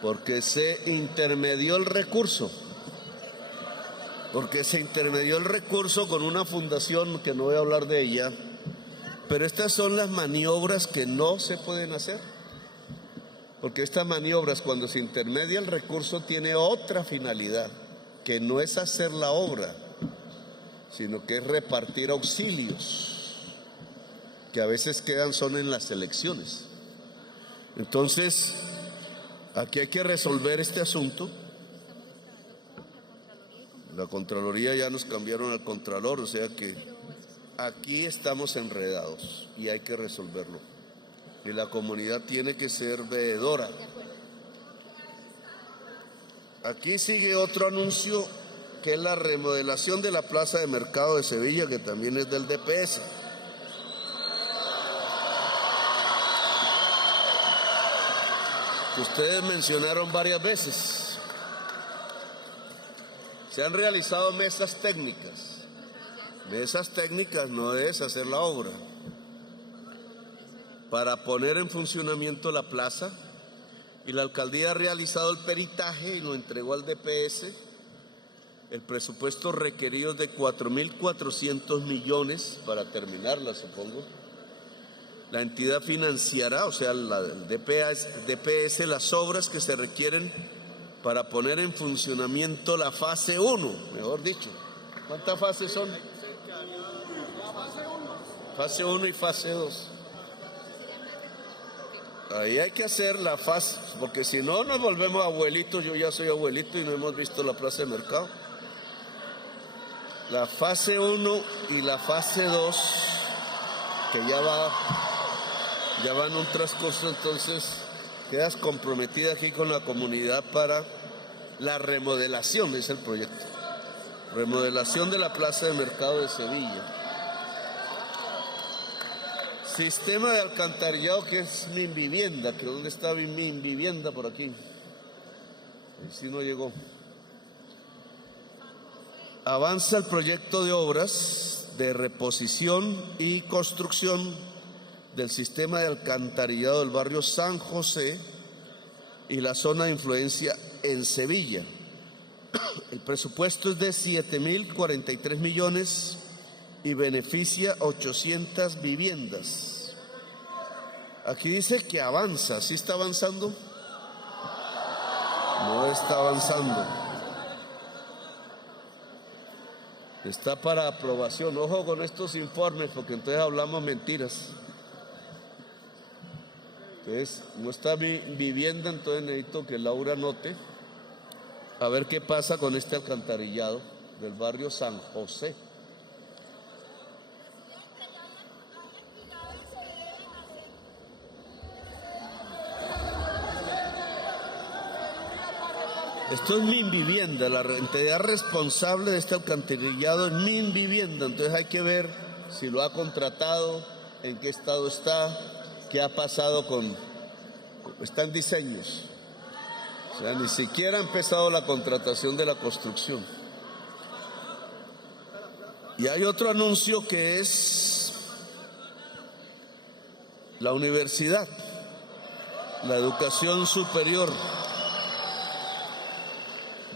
Porque se intermedió el recurso. Porque se intermedió el recurso con una fundación que no voy a hablar de ella, pero estas son las maniobras que no se pueden hacer. Porque estas maniobras, cuando se intermedia el recurso, tiene otra finalidad, que no es hacer la obra, sino que es repartir auxilios, que a veces son en las elecciones. Entonces, aquí hay que resolver este asunto. La Contraloría ya nos cambiaron al Contralor, o sea que aquí estamos enredados y hay que resolverlo. Y la comunidad tiene que ser veedora. Aquí sigue otro anuncio, que es la remodelación de la Plaza de Mercado de Sevilla, que también es del DPS. Que ustedes mencionaron varias veces. Se han realizado mesas técnicas. Mesas técnicas no es hacer la obra. Para poner en funcionamiento la plaza, y la alcaldía ha realizado el peritaje y lo entregó al DPS. El presupuesto requerido es de 4.400 millones para terminarla, supongo. La entidad financiará, o sea, el DPS, las obras que se requieren para poner en funcionamiento la fase 1, mejor dicho. ¿Cuántas fases son? Fase 1 y fase 2. Ahí hay que hacer la fase, porque si no nos volvemos abuelitos. Yo ya soy abuelito y no hemos visto la plaza de mercado. La fase 1 y la fase 2, que ya van un transcurso, entonces quedas comprometida aquí con la comunidad para la remodelación, es el proyecto. Remodelación de la plaza de mercado de Sevilla. Sistema de alcantarillado, que es Minvivienda, que ¿dónde está Minvivienda? Por aquí. Ahí sí no llegó. Avanza el proyecto de obras de reposición y construcción del sistema de alcantarillado del barrio San José y la zona de influencia en Sevilla. El presupuesto es de 7.043 millones y beneficia 800 viviendas. Aquí dice que avanza. ¿Sí está avanzando? No está avanzando. Está para aprobación. Ojo con estos informes, porque entonces hablamos mentiras. Entonces, no está mi vivienda, entonces necesito que Laura note a ver qué pasa con este alcantarillado del barrio San José. Esto es Minvivienda, la entidad responsable de este alcantarillado es Minvivienda, entonces hay que ver si lo ha contratado, en qué estado está, qué ha pasado está en diseños. O sea, ni siquiera ha empezado la contratación de la construcción. Y hay otro anuncio que es la universidad, la educación superior.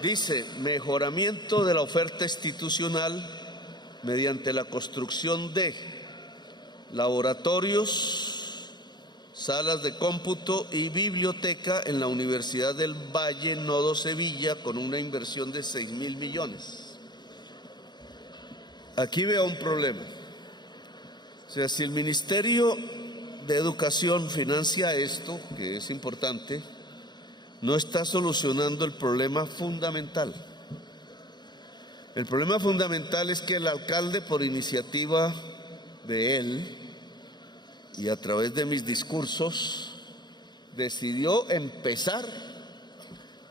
Dice, mejoramiento de la oferta institucional mediante la construcción de laboratorios, salas de cómputo y biblioteca en la Universidad del Valle Nodo Sevilla con una inversión de 6.000 millones. Aquí veo un problema. O sea, si el Ministerio de Educación financia esto, que es importante, no está solucionando el problema fundamental. El problema fundamental es que el alcalde, por iniciativa de él y a través de mis discursos, decidió empezar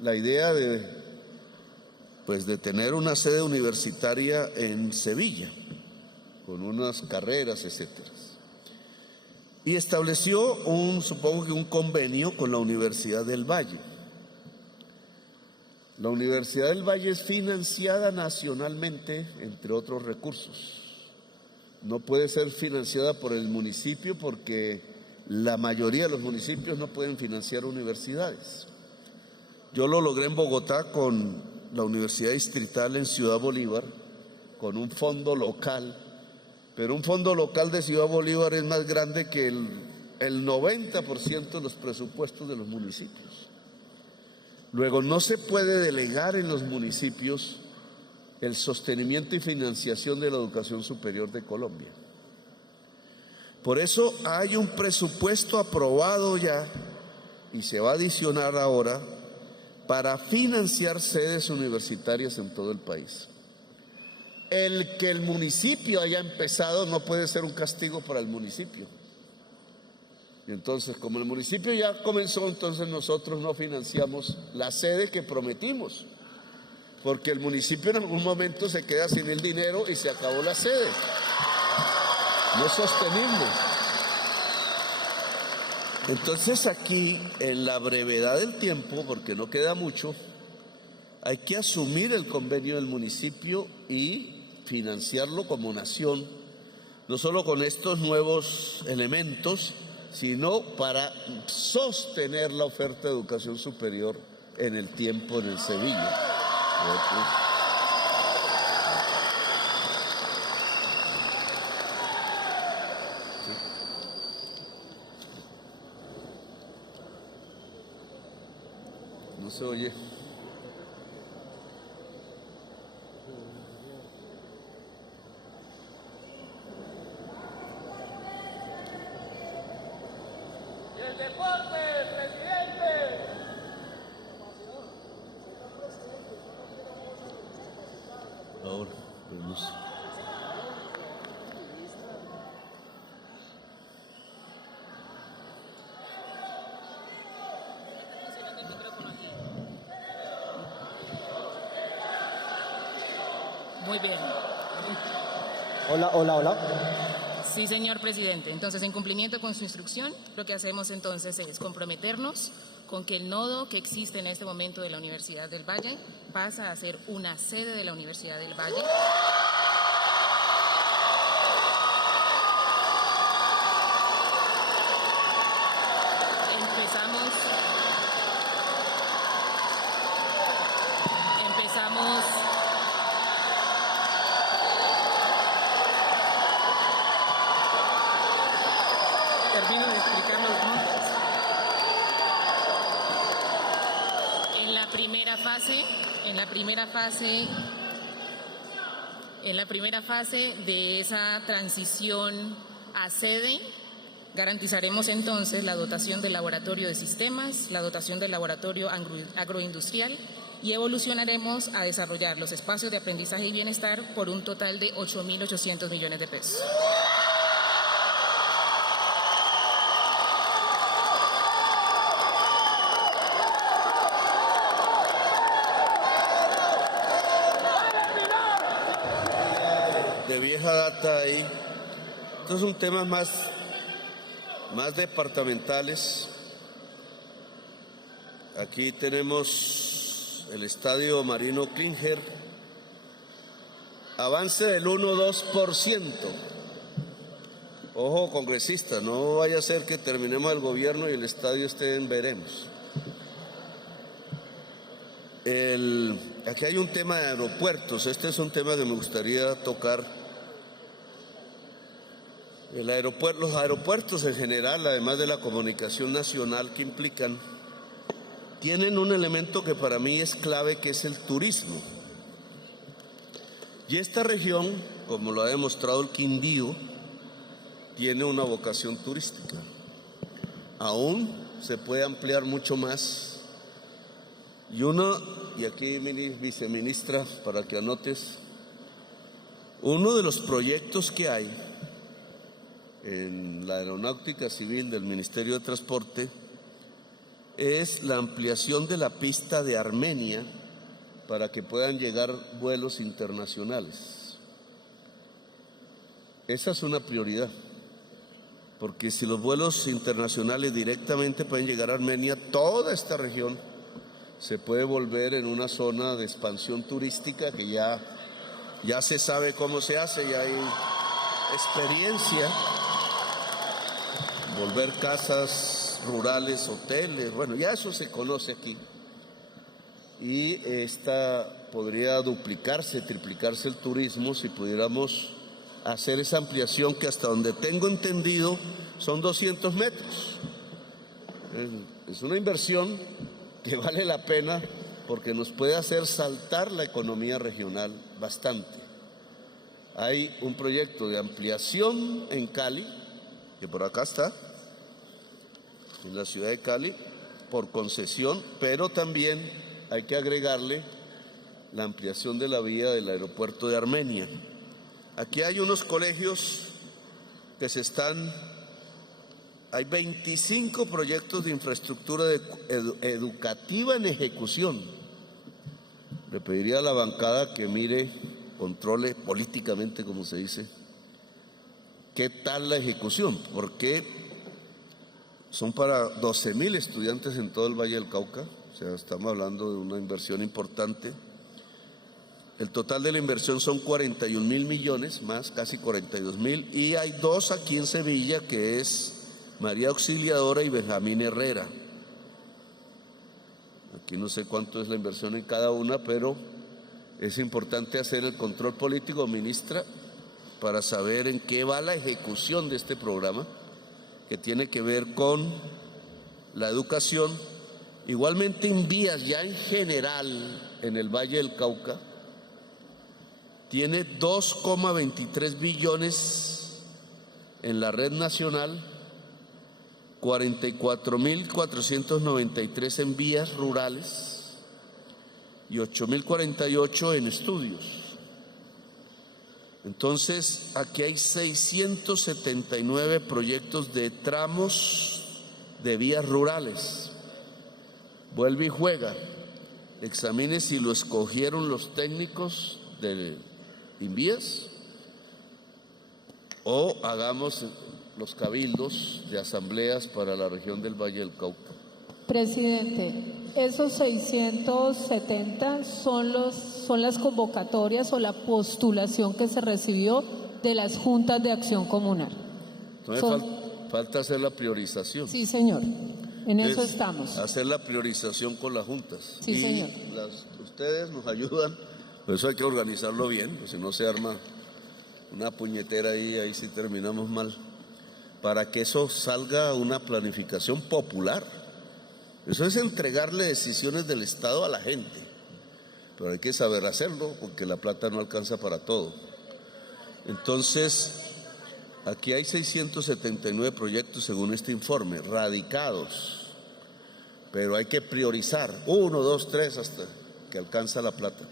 la idea de tener una sede universitaria en Sevilla, con unas carreras, etcétera. y estableció supongo que un convenio con la Universidad del Valle. La Universidad del Valle es financiada nacionalmente, entre otros recursos. No puede ser financiada por el municipio porque la mayoría de los municipios no pueden financiar universidades. Yo lo logré en Bogotá con la Universidad Distrital en Ciudad Bolívar, con un fondo local, pero un fondo local de Ciudad Bolívar es más grande que el 90% de los presupuestos de los municipios. Luego, no se puede delegar en los municipios el sostenimiento y financiación de la educación superior de Colombia. Por eso hay un presupuesto aprobado ya y se va a adicionar ahora para financiar sedes universitarias en todo el país. El que el municipio haya empezado no puede ser un castigo para el municipio. Y entonces, como el municipio ya comenzó, entonces nosotros no financiamos la sede que prometimos, porque el municipio en algún momento se queda sin el dinero y se acabó la sede. No es sostenible. Entonces aquí, en la brevedad del tiempo, porque no queda mucho, hay que asumir el convenio del municipio y financiarlo como nación, no solo con estos nuevos elementos, sino para sostener la oferta de educación superior en el tiempo en el Sevilla. No se oye. El deporte, presidente. Ahora, vemos. Muy bien. Hola. Sí, señor presidente. Entonces, en cumplimiento con su instrucción, lo que hacemos entonces es comprometernos con que el nodo que existe en este momento de la Universidad del Valle pasa a ser una sede de la Universidad del Valle. Empezamos termino de explicar los montos. En la primera fase de esa transición a sede, garantizaremos entonces la dotación del laboratorio de sistemas, la dotación del laboratorio agroindustrial y evolucionaremos a desarrollar los espacios de aprendizaje y bienestar por un total de 8.800 millones de pesos. De vieja data ahí. Estos son temas más departamentales. Aquí tenemos el estadio Marino Klinger, avance del 1,2%. Ojo, congresista, no vaya a ser que terminemos el gobierno y el estadio esté en veremos. Aquí hay un tema de aeropuertos. Este es un tema que me gustaría tocar. Los aeropuertos en general, además de la comunicación nacional que implican, tienen un elemento que para mí es clave, que es el turismo. Y esta región, como lo ha demostrado el Quindío, tiene una vocación turística. Aún se puede ampliar mucho más. Y aquí, viceministra, para que anotes, uno de los proyectos que hay en la aeronáutica civil del Ministerio de Transporte es la ampliación de la pista de Armenia para que puedan llegar vuelos internacionales. Esa es una prioridad, porque si los vuelos internacionales directamente pueden llegar a Armenia, toda esta región se puede volver en una zona de expansión turística que ya se sabe cómo se hace, ya hay experiencia, volver casas rurales, hoteles, bueno, ya eso se conoce aquí. Y esta podría duplicarse, triplicarse el turismo si pudiéramos hacer esa ampliación que hasta donde tengo entendido son 200 metros. Es una inversión que vale la pena porque nos puede hacer saltar la economía regional bastante. Hay un proyecto de ampliación en Cali, que por acá está, en la ciudad de Cali, por concesión, pero también hay que agregarle la ampliación de la vía del aeropuerto de Armenia. Aquí hay unos colegios que hay 25 proyectos de infraestructura educativa en ejecución. Le pediría a la bancada que mire, controle políticamente, como se dice, qué tal la ejecución, porque son para 12,000 estudiantes en todo el Valle del Cauca, o sea, estamos hablando de una inversión importante. El total de la inversión son 41,000 millones, más casi 42,000, y hay dos aquí en Sevilla, que es María Auxiliadora y Benjamín Herrera. Aquí no sé cuánto es la inversión en cada una, pero es importante hacer el control político, ministra, para saber en qué va la ejecución de este programa, que tiene que ver con la educación. Igualmente en vías, ya en general, en el Valle del Cauca, tiene 2,23 billones en la red nacional, 44,493 en vías rurales y 8,048 en estudios. Entonces, aquí hay 679 proyectos de tramos de vías rurales. Vuelve y juega. Examine si lo escogieron los técnicos de Invías o hagamos los cabildos de asambleas para la región del Valle del Cauca. Presidente, esos 670 son las convocatorias o la postulación que se recibió de las juntas de acción comunal. Entonces falta hacer la priorización. Sí, señor. En eso Es estamos. hacer la priorización con las juntas. Sí, y señor. Ustedes nos ayudan, por eso hay que organizarlo bien, pues si no se arma una puñetera ahí sí terminamos mal. Para que eso salga una planificación popular. Eso es entregarle decisiones del Estado a la gente, pero hay que saber hacerlo porque la plata no alcanza para todo. Entonces, aquí hay 679 proyectos según este informe, radicados, pero hay que priorizar 1, 2, 3 hasta que alcanza la plata.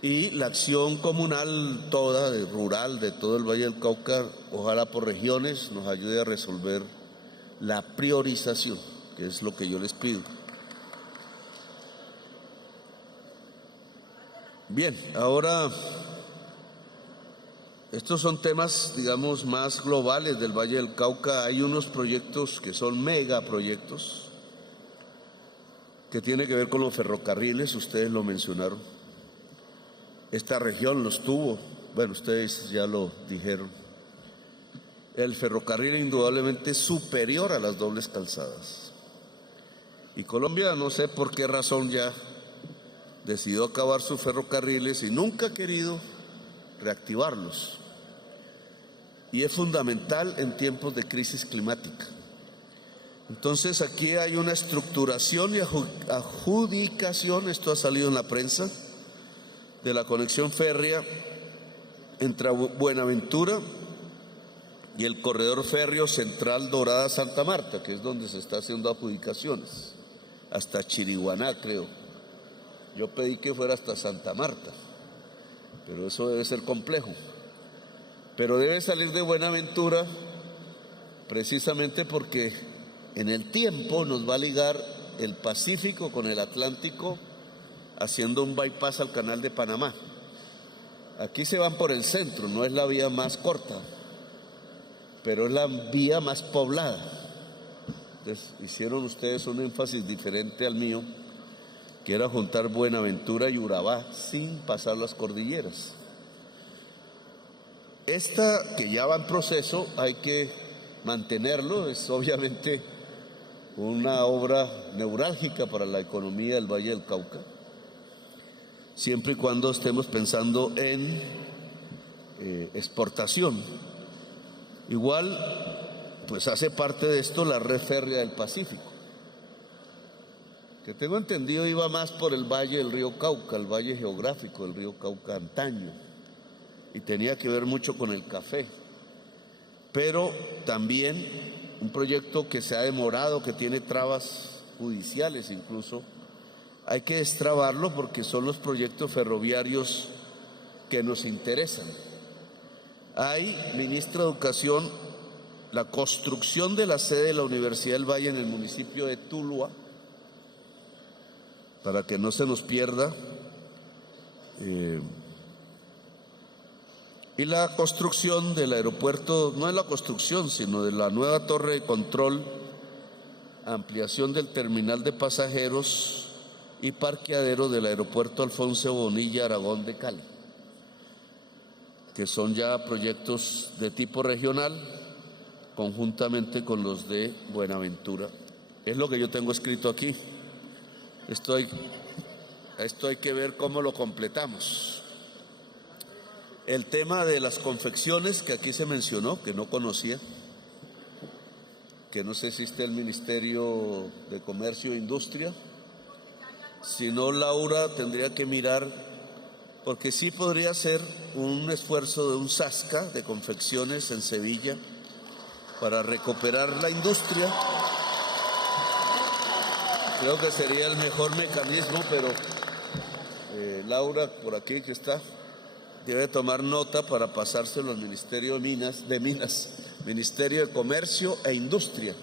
Y la acción comunal toda, rural, de todo el Valle del Cauca, ojalá por regiones, nos ayude a resolver la priorización, que es lo que yo les pido. Bien, ahora, estos son temas, digamos, más globales del Valle del Cauca. Hay unos proyectos que son megaproyectos, que tienen que ver con los ferrocarriles, ustedes lo mencionaron. Esta región los tuvo, bueno, ustedes ya lo dijeron. El ferrocarril indudablemente es superior a las dobles calzadas. Y Colombia, no sé por qué razón, ya decidió acabar sus ferrocarriles y nunca ha querido reactivarlos. Y es fundamental en tiempos de crisis climática. Entonces aquí hay una estructuración y adjudicación, esto ha salido en la prensa, de la conexión férrea entre Buenaventura y el corredor férreo central Dorada-Santa Marta, que es donde se está haciendo adjudicaciones, hasta Chiriguaná, creo. Yo pedí que fuera hasta Santa Marta, pero eso debe ser complejo. Pero debe salir de Buenaventura precisamente porque en el tiempo nos va a ligar el Pacífico con el Atlántico, haciendo un bypass al canal de Panamá. Aquí se van por el centro, no es la vía más corta, pero es la vía más poblada. Entonces hicieron ustedes un énfasis diferente al mío, que era juntar Buenaventura y Urabá sin pasar las cordilleras. Esta, que ya va en proceso, hay que mantenerlo, es obviamente una obra neurálgica para la economía del Valle del Cauca, siempre y cuando estemos pensando en exportación. Igual, pues hace parte de esto la red férrea del Pacífico, que tengo entendido iba más por el valle del río Cauca, el valle geográfico del río Cauca antaño, y tenía que ver mucho con el café, pero también un proyecto que se ha demorado, que tiene trabas judiciales incluso, hay que destrabarlo porque son los proyectos ferroviarios que nos interesan. Hay, ministra de Educación, la construcción de la sede de la Universidad del Valle en el municipio de Tuluá, para que no se nos pierda, y la construcción del aeropuerto, no es la construcción, sino de la nueva torre de control, ampliación del terminal de pasajeros y parqueadero del aeropuerto Alfonso Bonilla Aragón de Cali, que son ya proyectos de tipo regional, conjuntamente con los de Buenaventura. Es lo que yo tengo escrito aquí. Esto hay que ver cómo lo completamos. El tema de las confecciones, que aquí se mencionó, que no conocía, que no sé si está el Ministerio de Comercio e Industria. Si no, Laura tendría que mirar, porque sí podría ser un esfuerzo de un Sasca de confecciones en Sevilla para recuperar la industria. Creo que sería el mejor mecanismo, pero Laura, por aquí que está, debe tomar nota para pasárselo al Ministerio de Minas, Ministerio de Comercio e Industria,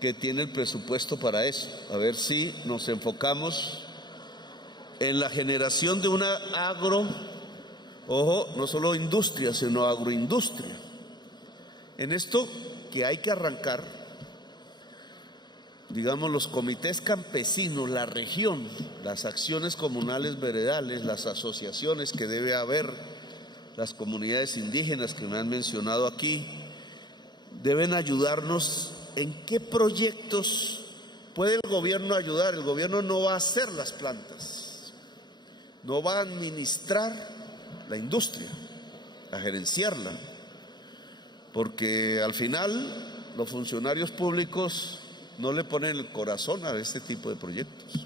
que tiene el presupuesto para eso. A ver si nos enfocamos en la generación de una no solo industria, sino agroindustria. En esto que hay que arrancar, digamos, los comités campesinos, la región, las acciones comunales veredales, las asociaciones que debe haber, las comunidades indígenas que me han mencionado aquí, deben ayudarnos en qué proyectos puede el gobierno ayudar. El gobierno no va a hacer las plantas, no va a administrar la industria, a gerenciarla, porque al final los funcionarios públicos no le ponen el corazón a este tipo de proyectos.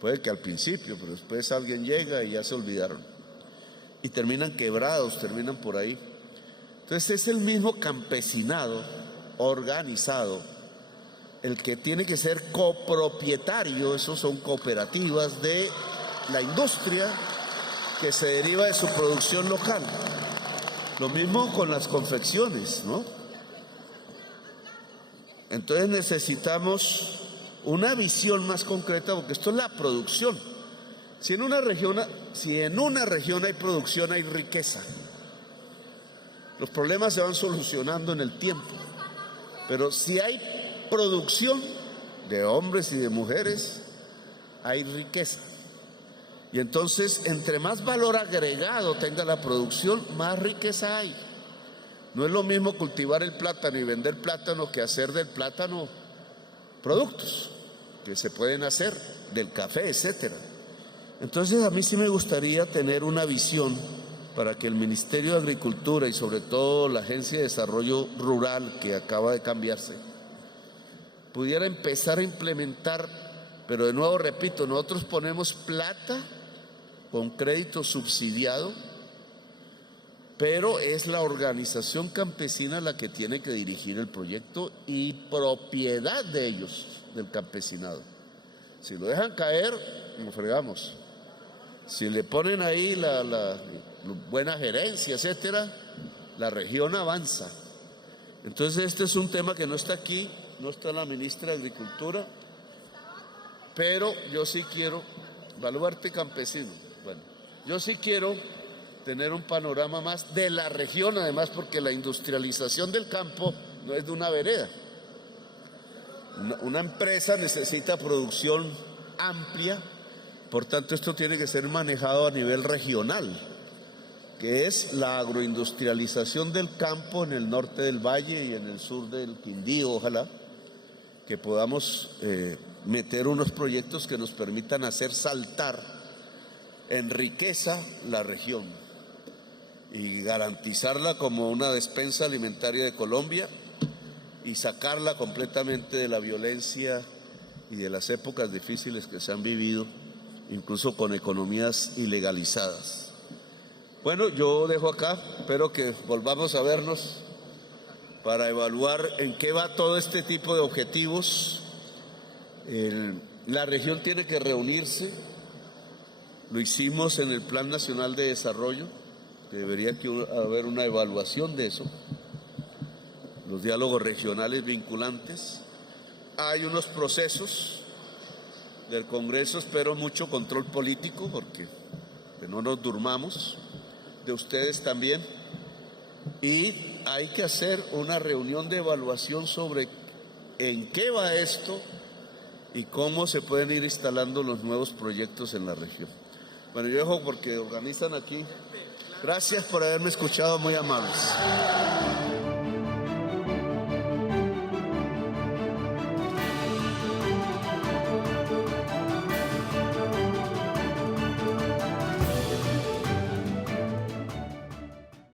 Puede que al principio, pero después alguien llega y ya se olvidaron. Y terminan quebrados, terminan por ahí. Entonces es el mismo campesinado organizado el que tiene que ser copropietario, esos son cooperativas de la industria que se deriva de su producción local. Lo mismo con las confecciones, ¿no? Entonces necesitamos una visión más concreta, porque esto es la producción. Si en una región hay producción, hay riqueza. Los problemas se van solucionando en el tiempo. Pero si hay producción de hombres y de mujeres, hay riqueza. Y entonces, entre más valor agregado tenga la producción, más riqueza hay. No es lo mismo cultivar el plátano y vender plátano que hacer del plátano productos que se pueden hacer, del café, etcétera. Entonces a mí sí me gustaría tener una visión para que el Ministerio de Agricultura y sobre todo la Agencia de Desarrollo Rural, que acaba de cambiarse, pudiera empezar a implementar, pero de nuevo repito, nosotros ponemos plata con crédito subsidiado, pero es la organización campesina la que tiene que dirigir el proyecto y propiedad de ellos, del campesinado. Si lo dejan caer, nos fregamos. Si le ponen ahí la buena gerencia, etcétera, la región avanza. Entonces este es un tema que no está aquí, no está la ministra de Agricultura, pero yo sí quiero, baluarte campesino, bueno, yo sí quiero tener un panorama más de la región, además porque la industrialización del campo no es de una vereda. Una empresa necesita producción amplia, por tanto esto tiene que ser manejado a nivel regional, que es la agroindustrialización del campo en el norte del valle y en el sur del Quindío. Ojalá que podamos meter unos proyectos que nos permitan hacer saltar en riqueza la región y garantizarla como una despensa alimentaria de Colombia y sacarla completamente de la violencia y de las épocas difíciles que se han vivido, incluso con economías ilegalizadas. Bueno, yo dejo acá, espero que volvamos a vernos para evaluar en qué va todo este tipo de objetivos. La región tiene que reunirse, lo hicimos en el Plan Nacional de Desarrollo, que debería haber una evaluación de eso, los diálogos regionales vinculantes. Hay unos procesos del Congreso, espero mucho control político, porque que no nos durmamos, de ustedes también, y hay que hacer una reunión de evaluación sobre en qué va esto y cómo se pueden ir instalando los nuevos proyectos en la región. Bueno, yo dejo porque organizan aquí. Gracias por haberme escuchado, muy amables.